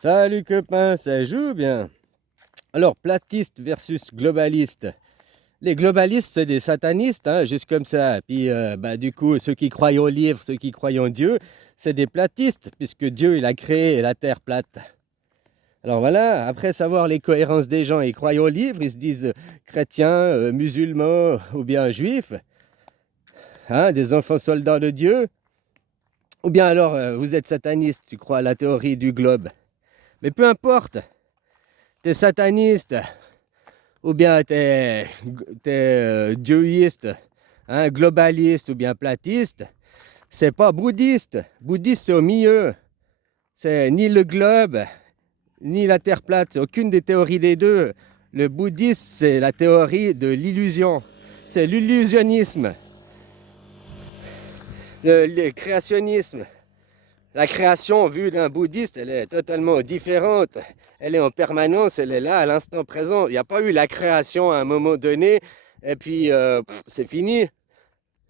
Salut copain, ça joue bien. Alors, platiste versus globaliste. Les globalistes, c'est des satanistes, hein, juste comme ça. Puis, du coup, ceux qui croient au livre, ceux qui croient en Dieu, c'est des platistes, puisque Dieu, il a créé la terre plate. Alors voilà, après savoir les cohérences des gens, ils croient au livre, ils se disent chrétiens, musulmans ou bien juifs, hein, des enfants soldats de Dieu. Ou bien alors, vous êtes sataniste, tu crois à la théorie du globe. Mais peu importe, t'es sataniste, ou bien t'es dieuiste, hein, globaliste ou bien platiste, c'est pas bouddhiste. Bouddhiste, c'est au milieu. C'est ni le globe, ni la terre plate. C'est aucune des théories des deux. Le bouddhisme, c'est la théorie de l'illusion. C'est l'illusionnisme, le créationnisme. La création, vue d'un bouddhiste, elle est totalement différente. Elle est en permanence, elle est là à l'instant présent. Il n'y a pas eu la création à un moment donné, et puis c'est fini.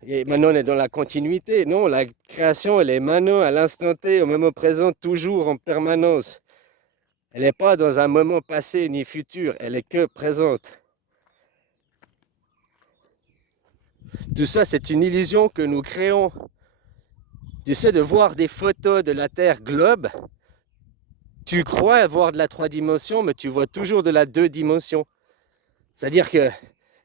Et maintenant, on est dans la continuité. Non, la création, elle est maintenant, à l'instant T, au moment présent, toujours en permanence. Elle n'est pas dans un moment passé ni futur, elle est que présente. Tout ça, c'est une illusion que nous créons. Tu sais, de voir des photos de la Terre globe, tu crois voir de la 3 dimensions, mais tu vois toujours de la 2 dimensions. C'est-à-dire que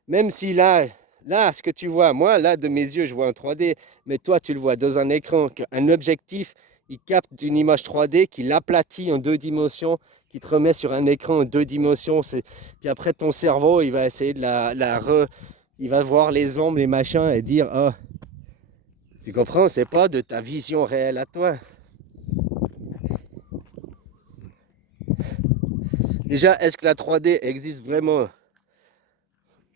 même si là, ce que tu vois, moi, là, de mes yeux, je vois en 3D, mais toi, tu le vois dans un écran, un objectif, il capte une image 3D qui l'aplatit en 2 dimensions, qui te remet sur un écran en 2 dimensions. Puis après, ton cerveau, il va essayer de il va voir les ombres, les machins, et dire, oh, tu comprends, c'est pas de ta vision réelle à toi. Déjà, est-ce que la 3D existe vraiment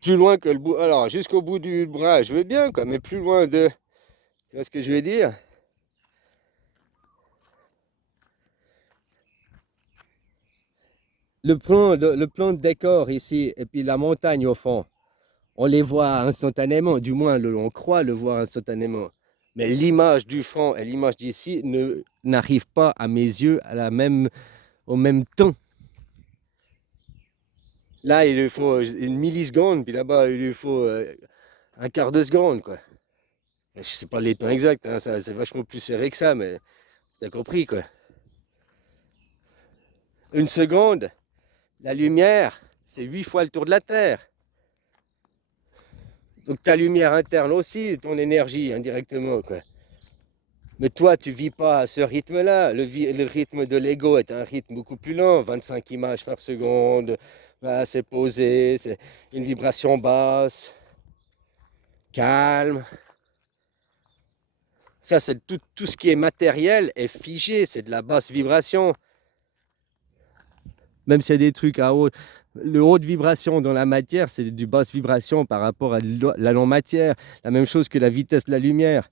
plus loin que le bout? Alors, jusqu'au bout du bras, je veux bien, quoi, mais plus loin de... Tu vois ce que je veux dire? Le plan de décor ici, et puis la montagne au fond, on les voit instantanément, du moins on croit le voir instantanément. Mais l'image du fond et l'image d'ici n'arrivent pas à mes yeux au même temps. Là, il lui faut une milliseconde, puis là-bas, il lui faut un quart de seconde, quoi. Je sais pas les temps exacts, hein, c'est vachement plus serré que ça, mais t'as compris, quoi. Une seconde, la lumière fait 8 fois le tour de la Terre. Donc ta lumière interne aussi, ton énergie indirectement, quoi. Mais toi, tu vis pas à ce rythme-là. Le rythme de l'ego est un rythme beaucoup plus lent, 25 images par seconde. Voilà, c'est posé, c'est une vibration basse, calme. Ça, c'est tout ce qui est matériel est figé, c'est de la basse vibration. Même si c'est des trucs à haute, le haute vibration dans la matière, c'est du basse vibration par rapport à la non-matière. La même chose que la vitesse de la lumière.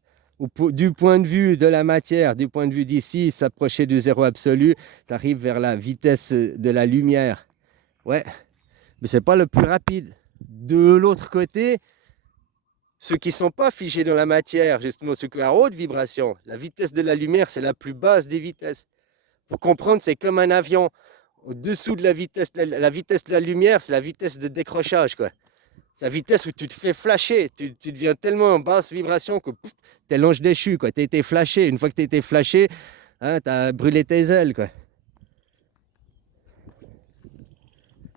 Du point de vue de la matière, du point de vue d'ici, s'approcher du zéro absolu, tu arrives vers la vitesse de la lumière. Ouais, mais c'est pas le plus rapide. De l'autre côté, ceux qui ne sont pas figés dans la matière, justement, ceux qui ont à haute vibration, la vitesse de la lumière, c'est la plus basse des vitesses. Pour comprendre, c'est comme un avion. Au-dessous de la vitesse de la lumière, c'est la vitesse de décrochage, quoi. C'est la vitesse où tu te fais flasher. Tu deviens tellement en basse vibration que t'es l'ange déchu, quoi. T'as été flashé. Une fois que t'as été flashé, hein, t'as brûlé tes ailes, quoi.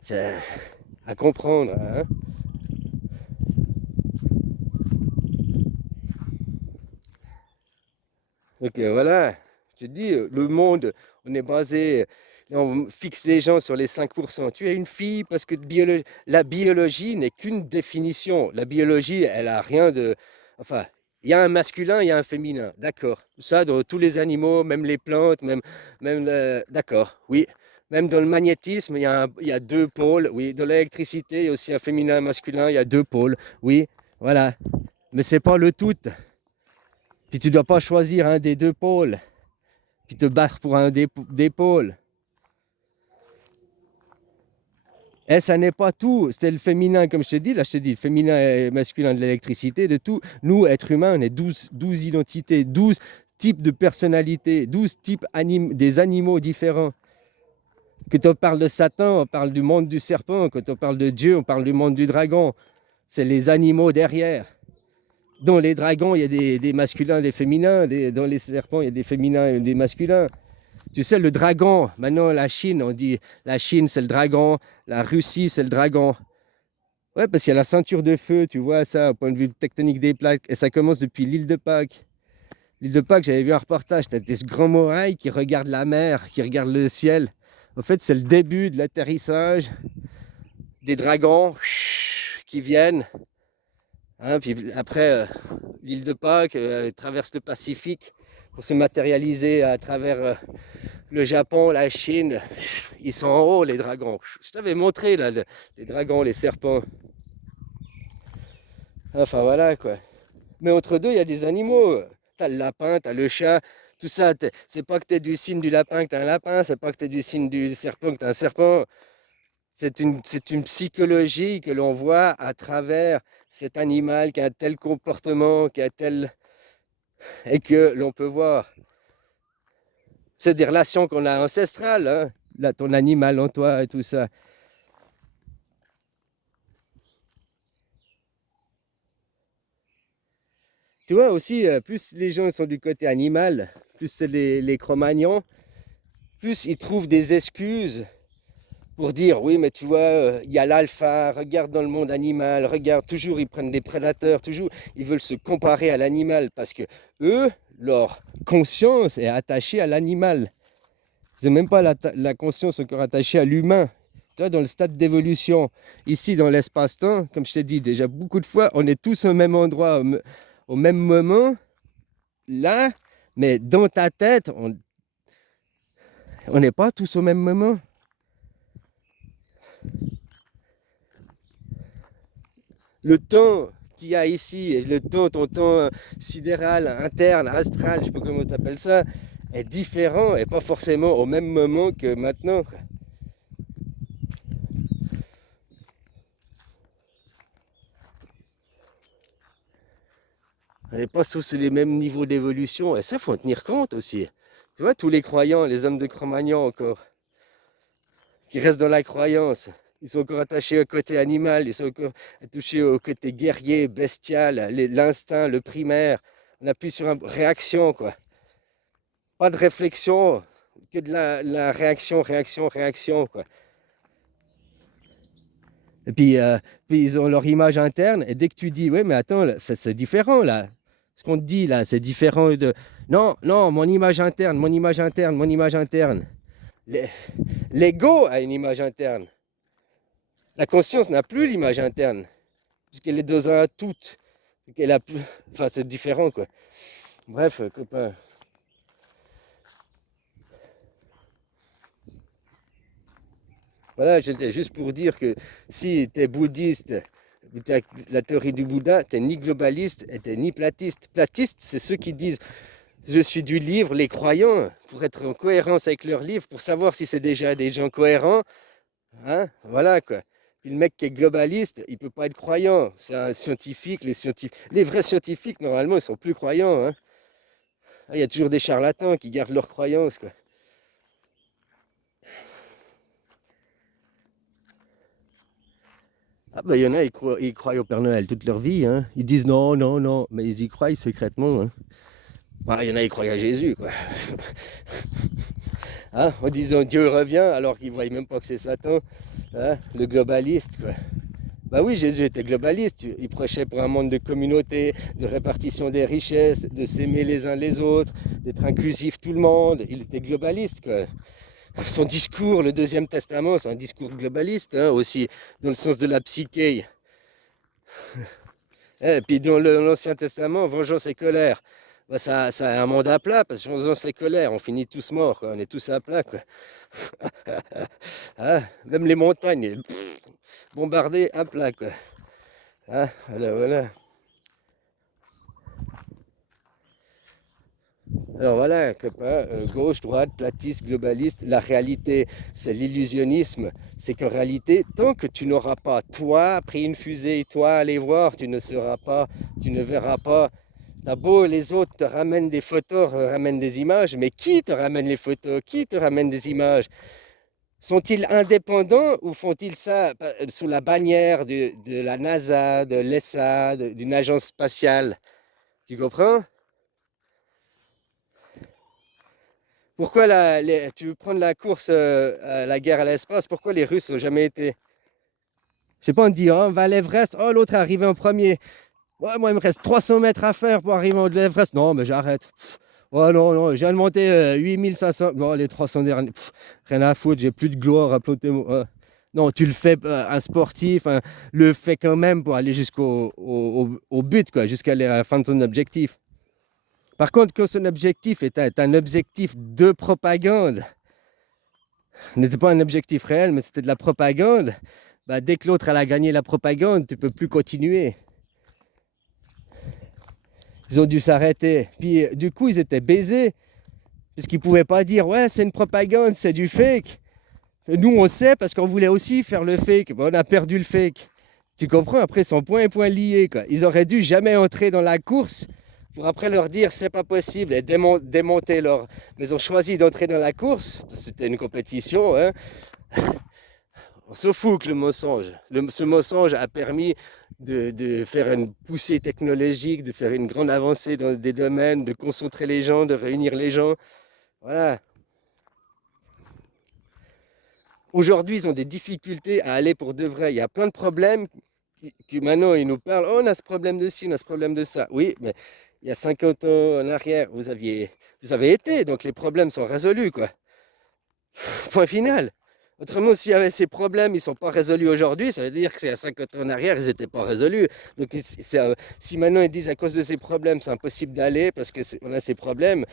C'est à comprendre, hein. Donc voilà, je te dis, le monde, on est basé, on fixe les gens sur les 5%. Tu es une fille parce que la biologie n'est qu'une définition. La biologie, elle a rien de... Enfin, il y a un masculin, il y a un féminin, d'accord. Ça, dans tous les animaux, même les plantes, d'accord, oui. Même dans le magnétisme, il y a 2 pôles, oui. Dans l'électricité, il y a aussi un féminin, un masculin, il y a 2 pôles, oui. Voilà. Mais c'est pas le tout. Puis tu dois pas choisir un des 2 pôles, puis te battre pour un des pôles. Et ça n'est pas tout. C'est le féminin, comme je te dis. Là, je te dis, le féminin et masculin de l'électricité, de tout. Nous, êtres humains, on est 12 identités, 12 types de personnalités, 12 types des animaux différents. Quand on parle de Satan, on parle du monde du serpent. Quand on parle de Dieu, on parle du monde du dragon. C'est les animaux derrière. Dans les dragons, il y a des masculins, des féminins. Dans les serpents, il y a des féminins et des masculins. Tu sais, le dragon, maintenant la Chine, on dit la Chine c'est le dragon, la Russie c'est le dragon. Ouais, parce qu'il y a la ceinture de feu, tu vois ça, au point de vue tectonique des plaques. Et ça commence depuis l'île de Pâques. L'île de Pâques, j'avais vu un reportage, tu as des grands morailles qui regardent la mer, qui regardent le ciel. En fait, c'est le début de l'atterrissage des dragons qui viennent. Hein, puis après, l'île de Pâques traverse le Pacifique pour se matérialiser à travers le Japon, la Chine. Ils sont en haut, les dragons. Je t'avais montré là, les dragons, les serpents. Enfin voilà quoi. Mais entre deux, il y a des animaux. T'as le lapin, t'as le chat, tout ça. C'est pas que t'es du signe du lapin que t'as un lapin, c'est pas que t'es du signe du serpent que t'as un serpent. C'est une psychologie que l'on voit à travers cet animal qui a un tel comportement, qui a tel... et que l'on peut voir. C'est des relations qu'on a ancestrales, hein? Là, ton animal en toi et tout ça. Tu vois aussi, plus les gens sont du côté animal, plus c'est les Cro-Magnons, plus ils trouvent des excuses pour dire oui, mais tu vois, il y a l'alpha, regarde dans le monde animal, regarde, toujours ils prennent des prédateurs, toujours ils veulent se comparer à l'animal parce que eux, leur conscience est attachée à l'animal. C'est même pas la conscience encore attachée à l'humain. Tu vois, dans le stade d'évolution, ici dans l'espace-temps, comme je t'ai dit déjà beaucoup de fois, on est tous au même endroit, au même moment, là, mais dans ta tête, on n'est pas tous au même moment. Le temps qu'il y a ici, le temps, ton temps sidéral, interne, astral, je sais pas comment tu appelles ça, est différent et pas forcément au même moment que maintenant. On n'est pas sur les mêmes niveaux d'évolution et ça, faut en tenir compte aussi. Tu vois, tous les croyants, les hommes de Cro-Magnon encore, qui restent dans la croyance, ils sont encore attachés au côté animal, ils sont encore attachés au côté guerrier, bestial, l'instinct, le primaire. On appuie sur une réaction, quoi. Pas de réflexion, que de la réaction, réaction, réaction, quoi. Et puis ils ont leur image interne, et dès que tu dis, oui, mais attends, c'est différent, là. Ce qu'on te dit, là, c'est différent de... Non, non, mon image interne, mon image interne, mon image interne. L'ego a une image interne. La conscience n'a plus l'image interne, puisqu'elle est dans un tout. Qu'elle a plus... Enfin, c'est différent, quoi. Bref, copain. Voilà, j'étais juste pour dire que si tu es bouddhiste, la théorie du Bouddha, tu n'es ni globaliste et tu n'es ni platiste. Platiste, c'est ceux qui disent je suis du livre, les croyants, pour être en cohérence avec leur livre, pour savoir si c'est déjà des gens cohérents. Hein, voilà quoi. Puis le mec qui est globaliste, il ne peut pas être croyant. C'est un scientifique. Les vrais scientifiques, normalement, ils sont plus croyants. Hein. Ah, il y a toujours des charlatans qui gardent leurs croyances, quoi. Ah bah il y en a, ils croient au Père Noël toute leur vie, hein. Ils disent non, non, non, mais ils y croient secrètement, hein. Bah, il y en a, ils croient à Jésus, quoi. Hein, en disant Dieu revient, alors qu'ils ne voient même pas que c'est Satan, hein, le globaliste, quoi. Bah oui, Jésus était globaliste, il prêchait pour un monde de communauté, de répartition des richesses, de s'aimer les uns les autres, d'être inclusif tout le monde, il était globaliste, quoi. Son discours, le Deuxième Testament, c'est un discours globaliste, hein, aussi, dans le sens de la psyché. Et puis dans l'Ancien Testament, vengeance et colère. Bah, ça a un monde à plat, parce que vengeance et colère, on finit tous morts, quoi. On est tous à plat, quoi. Hein, même les montagnes, bombardées à plat, quoi. Hein, voilà, voilà. Alors voilà, copain, gauche, droite, platiste, globaliste, la réalité, c'est l'illusionnisme. C'est qu'en réalité, tant que tu n'auras pas, toi, pris une fusée, toi, aller voir, tu ne seras pas, tu ne verras pas. T'as beau, les autres te ramènent des photos, ramènent des images, mais qui te ramène les photos? Qui te ramène des images? Sont-ils indépendants ou font-ils ça sous la bannière de la NASA, de l'ESA, d'une agence spatiale? Tu comprends? Pourquoi tu veux prendre la course à la guerre à l'espace? Pourquoi les Russes n'ont jamais été? Je sais pas, on dit, oh, on va à l'Everest. Oh, l'autre est arrivé en premier. Ouais, moi, il me reste 300 mètres à faire pour arriver à l'Everest. Non, mais j'arrête. Oh non, non, je viens de monter 8500. Non, les 300 derniers, rien à foutre, j'ai plus de gloire à ploter. Non, tu le fais, un sportif le fait quand même pour aller jusqu'au but, quoi, jusqu'à la fin de son objectif. Par contre, quand son objectif est un objectif de propagande, n'était pas un objectif réel, mais c'était de la propagande, bah, dès que l'autre a gagné la propagande, tu ne peux plus continuer. Ils ont dû s'arrêter. Puis du coup, ils étaient baisés, puisqu'ils ne pouvaient pas dire, ouais, c'est une propagande, c'est du fake. Nous, on sait parce qu'on voulait aussi faire le fake. On a perdu le fake. Tu comprends? Après, ils sont point et point liés, quoi. Ils auraient dû jamais entrer dans la course pour après leur dire c'est pas possible et démonter leur. Mais ils ont choisi d'entrer dans la course. C'était une compétition. Hein. On s'en fout que le mensonge. Ce mensonge a permis de faire une poussée technologique, de faire une grande avancée dans des domaines, de concentrer les gens, de réunir les gens. Voilà. Aujourd'hui, ils ont des difficultés à aller pour de vrai. Il y a plein de problèmes qui maintenant, ils nous parlent. Oh, on a ce problème de ci, on a ce problème de ça. Oui, mais il y a 50 ans en arrière, vous avez été, donc les problèmes sont résolus, quoi. Point final. Autrement, s'il y avait ces problèmes, ils ne sont pas résolus aujourd'hui, ça veut dire que c'est à 50 ans en arrière, ils n'étaient pas résolus. Donc, si maintenant ils disent à cause de ces problèmes, c'est impossible d'aller parce qu'on a ces problèmes,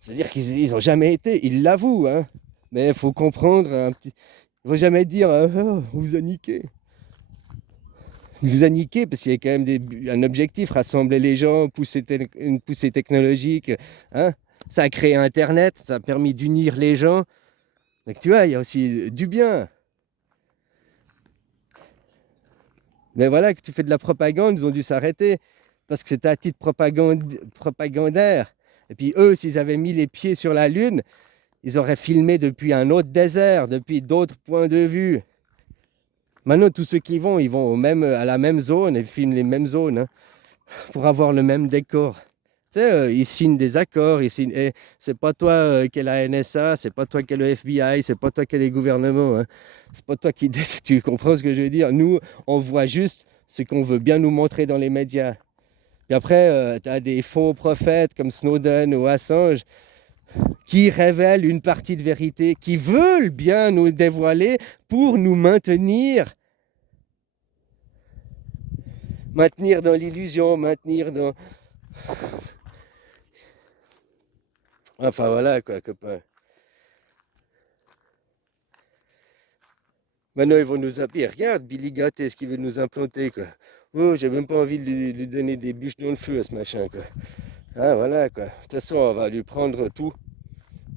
c'est-à-dire qu'ils n'ont jamais été, ils l'avouent, hein. Mais il faut comprendre un petit. Il ne faut jamais dire oh, on vous a niqué. Il vous a niqué parce qu'il y a quand même un objectif, rassembler les gens, une poussée technologique. Hein. Ça a créé Internet, ça a permis d'unir les gens. Donc tu vois, il y a aussi du bien. Mais voilà, que tu fais de la propagande, ils ont dû s'arrêter parce que c'était à titre propagandaire. Et puis eux, s'ils avaient mis les pieds sur la Lune, ils auraient filmé depuis un autre désert, depuis d'autres points de vue. Maintenant, tous ceux qui vont, ils vont à la même zone et filment les mêmes zones hein, pour avoir le même décor. Tu sais, ils signent des accords, ils signent. C'est pas toi qui est la NSA, c'est pas toi qui est le FBI, c'est pas toi qui est les gouvernements. Hein. C'est pas toi qui. Tu comprends ce que je veux dire? Nous, on voit juste ce qu'on veut bien nous montrer dans les médias. Puis après, tu as des faux prophètes comme Snowden ou Assange qui révèlent une partie de vérité, qui veulent bien nous dévoiler pour nous maintenir dans l'illusion, maintenir dans. Enfin voilà quoi, copain. Maintenant ils vont nous appeler. Regarde, Billy Gates, ce qu'il veut nous implanter quoi. Oh, j'ai même pas envie de lui donner des bûches dans le feu à ce machin quoi. Ah voilà quoi. De toute façon, on va lui prendre tout.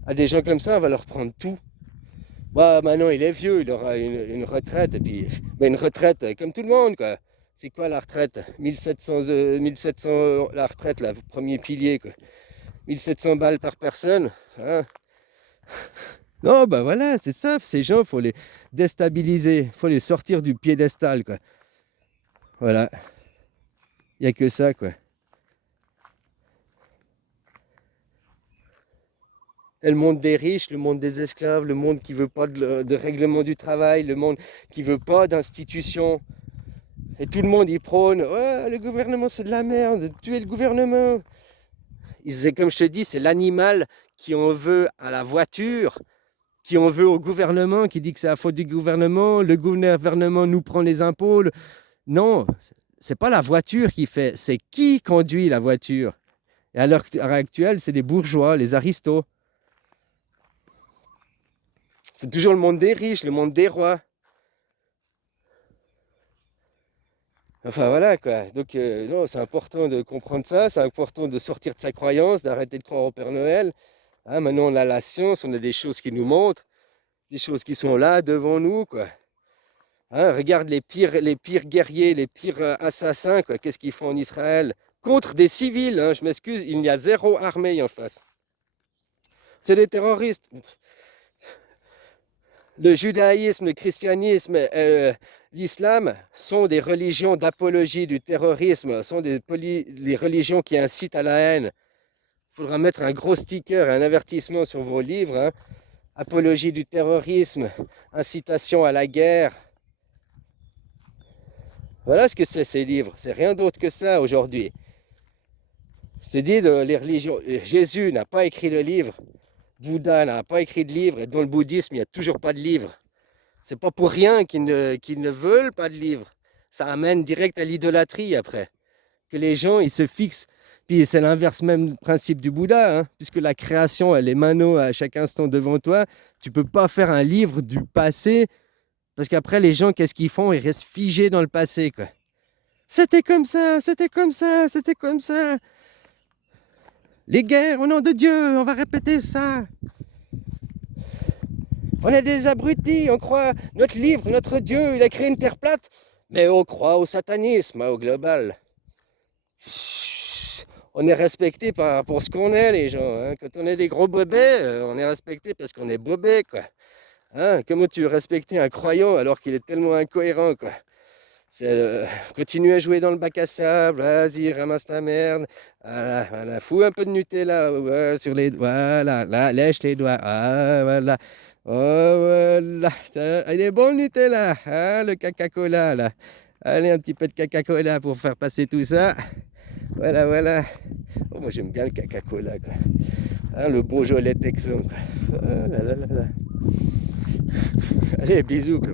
À des gens comme ça, on va leur prendre tout. Bah maintenant il est vieux, il aura une retraite et puis une retraite comme tout le monde quoi. C'est quoi la retraite? 1700, 1700 la retraite, là, premier pilier quoi. 1700 balles par personne. Hein. Non, bah voilà, c'est ça. Ces gens, il faut les déstabiliser. Il faut les sortir du piédestal, quoi. Voilà. Il n'y a que ça, quoi. Et le monde des riches, le monde des esclaves, le monde qui veut pas de règlement du travail, le monde qui veut pas d'institutions. Et tout le monde y prône, ouais, le gouvernement c'est de la merde, tuer le gouvernement. Comme je te dis, c'est l'animal qui en veut à la voiture, qui en veut au gouvernement, qui dit que c'est la faute du gouvernement, le gouvernement nous prend les impôts. Non, c'est pas la voiture qui fait, c'est qui conduit la voiture. Et à l'heure actuelle, c'est les bourgeois, les aristos. C'est toujours le monde des riches, le monde des rois. Enfin voilà quoi. Donc non, c'est important de comprendre ça, c'est important de sortir de sa croyance, d'arrêter de croire au Père Noël. Hein, maintenant on a la science, on a des choses qui nous montrent, des choses qui sont là devant nous quoi. Hein, regarde les pires guerriers, les pires assassins quoi. Qu'est-ce qu'ils font en Israël contre des civils. Hein, je m'excuse, il n'y a zéro armée en face. C'est des terroristes. Le judaïsme, le christianisme, l'islam sont des religions d'apologie du terrorisme, sont des religions qui incitent à la haine. Il faudra mettre un gros sticker, un avertissement sur vos livres, hein. Apologie du terrorisme, incitation à la guerre. Voilà ce que c'est ces livres. C'est rien d'autre que ça aujourd'hui. Je te dis, les religions, Jésus n'a pas écrit de livre. Bouddha n'a pas écrit de livre. Et dans le bouddhisme, il n'y a toujours pas de livre. C'est pas pour rien qu'ils ne veulent pas de livre. Ça amène direct à l'idolâtrie après. Que les gens, ils se fixent. Puis c'est l'inverse même principe du Bouddha, hein, puisque la création, elle est mano à chaque instant devant toi. Tu peux pas faire un livre du passé, parce qu'après, les gens, qu'est-ce qu'ils font? Ils restent figés dans le passé, quoi. C'était comme ça, c'était comme ça, c'était comme ça. Les guerres, au nom de Dieu, on va répéter ça. On est des abrutis, on croit notre livre, notre Dieu, il a créé une terre plate, mais on croit au satanisme, au global. On est respecté pour ce qu'on est, les gens. Hein. Quand on est des gros bobets, on est respecté parce qu'on est bobets, quoi. Hein, comment tu veux respecter un croyant alors qu'il est tellement incohérent, quoi. Continue à jouer dans le bac à sable, vas-y, ramasse ta merde. Voilà, voilà. Fous un peu de Nutella sur les doigts. Voilà, là, lèche les doigts. Ah, voilà. Oh, voilà. Il est bon le Nutella, ah, le Coca-Cola, là. Allez, un petit peu de Coca-Cola pour faire passer tout ça. Voilà, voilà. Oh, moi, j'aime bien le Coca-Cola, quoi. Hein, le Beaujolais texan, quoi. Oh là là là là. Allez, bisous, quoi.